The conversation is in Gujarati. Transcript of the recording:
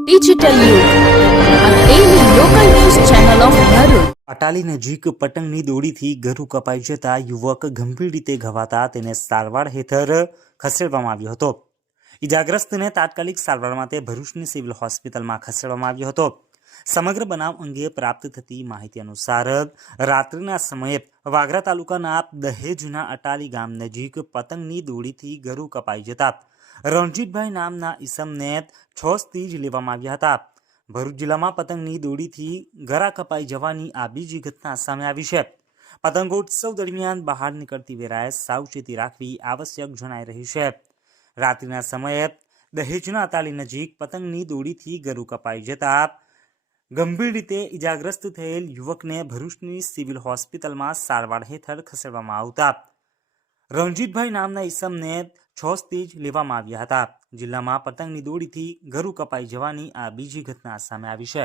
ડિજિટલ. અટાલી નજીક પતંગની દોડીથી ગરુ કપાઈ જતા યુવક ગંભીર રીતે ઘવાતા તેને સારવાર હેઠળ ખસેડવામાં આવ્યો હતો ઇજાગ્રસ્તને તાત્કાલિક સારવાર માટે ભરૂચની સિવિલ હોસ્પિટલમાં ખસેડવામાં આવ્યો હતો સમગ્ર બનાવ અંગે પ્રાપ્ત થતી માહિતી અનુસાર, રાત્રિના સમયે વાગરા તાલુકાના દહેજના અટાલી ગામ નજીક પતંગની દોડીથી ગરુ કપાઈ જતા રણજીતભાઈ નામના ઈસમને છ સ્તીજ લેવામાં આવ્યા હતા. ભરૂચ જિલ્લામાં પતંગની દોડીથી ગરા કપાઈ જવાની આ બીજી ઘટના સામે આવી છે. પતંગોત્સવ દરમિયાન બહાર નીકળતી વેરાએ સાવચેતી રાખવી આવશ્યક જણાઈ રહી છે. રાત્રિના સમયે દહેજના અતાલી નજીક પતંગની દોડીથી ગરુ કપાઈ જતા ગંભીર રીતે ઇજાગ્રસ્ત થયેલ યુવકને ભરૂચની સિવિલ હોસ્પિટલમાં સારવાર હેઠળ ખસેડવામાં આવતા. રણજીતભાઈ નામના ઈસમને છ સ્ટેજ લેવામાં આવ્યા હતા. જિલ્લામાં પતંગની દોડીથી ગરુ કપાઈ જવાની આ બીજી ઘટના સામે આવી છે.